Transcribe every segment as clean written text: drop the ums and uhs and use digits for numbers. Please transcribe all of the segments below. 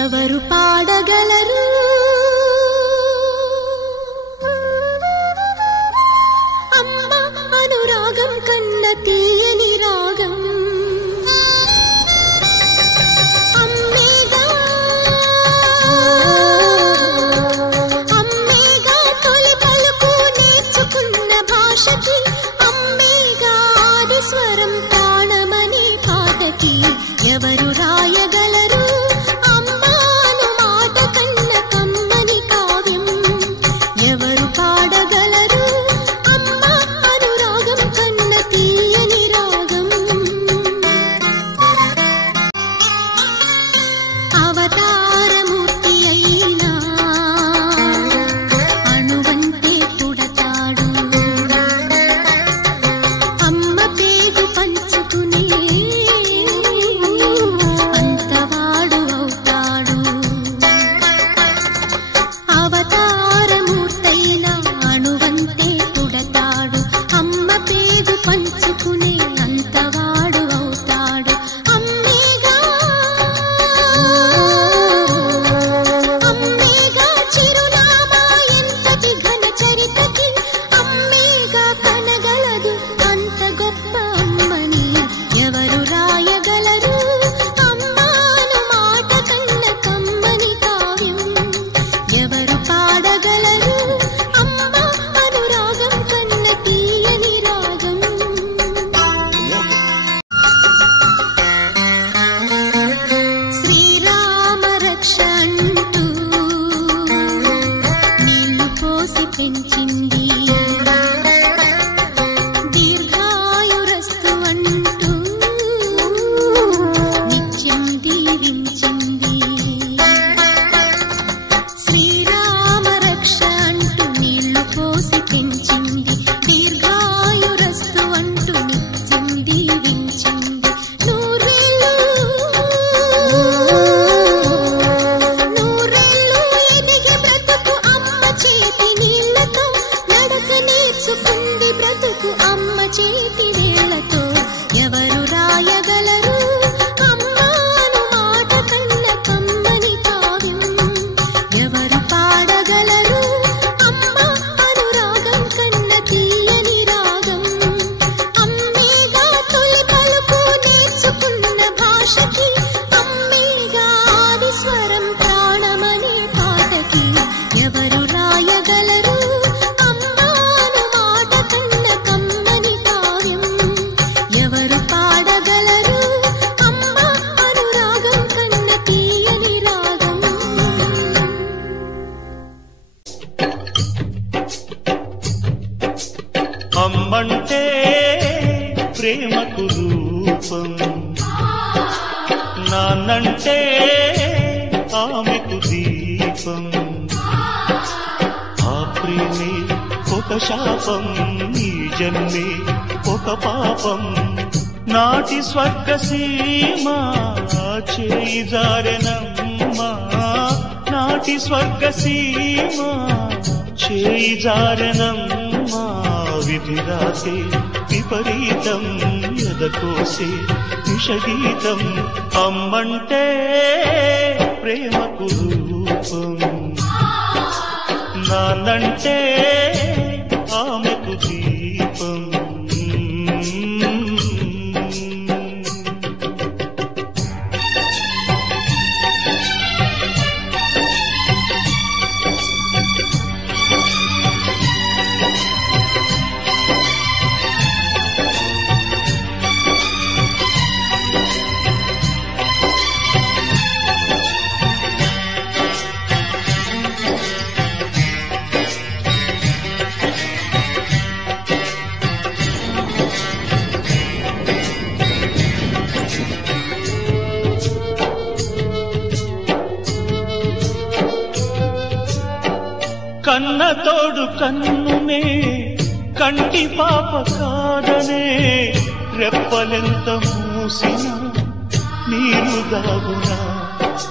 ఎవరు పాడగలరు అమ్మ అనురాగం కన్న తీయని రాగం అమ్మేగా అమ్మేగా తొలి పలుకు నేర్చుకున్న భాషకి అమ్మేగా ఆది స్వరం ప్రాణమనే పాటకి ఎవరు రాయగలరు అమ్మంటే ప్రేమకు రూపం, నాన్నంటే ఆమెకు దీపం. ఆ ప్రేమే ఒక శాపం, ఈ జన్మే ఒక పాపం. నాటి స్వర్గ సీమ చేయి జారెనమ్మా, నాటి స్వర్గ సీమ చేయి జారెనమ్మా. విధిరాసే విపరీతం, ఎదకోసే విషగీతం. అమ్మంటే ప్రేమకు రూపం, నాన్నంటే ఆమెకు దీపం. కన్న తోడు కన్నునే కంటి పాప కాదనే, రెప్పలెంత మూసినా నీరు దాగునా.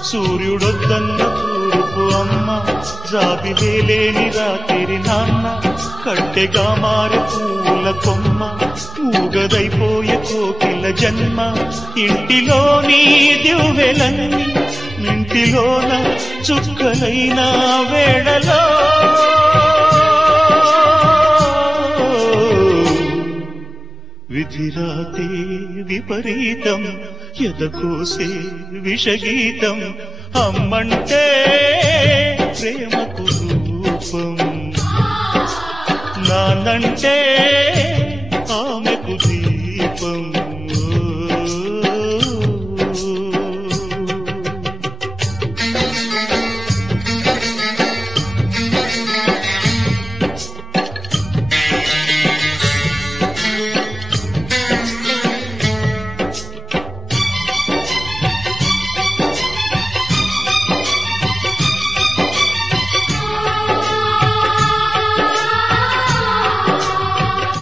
సూర్యుడొద్దన్న తూర్పు అమ్మ, జాబిలేని రాత్రి నాన్న. కట్టెగా మారి పూల కొమ్మ, ఊగదైపోయే కోకిల జన్మ. ఇంటిలోని దివ్వెలన్నీ ఇంటిలోన చుక్కలైన వేళలో విధిరాతే విపరీతం ఎదకోసే విషగీతం అమ్మంటే ప్రేమకు రూపం నాన్నంటే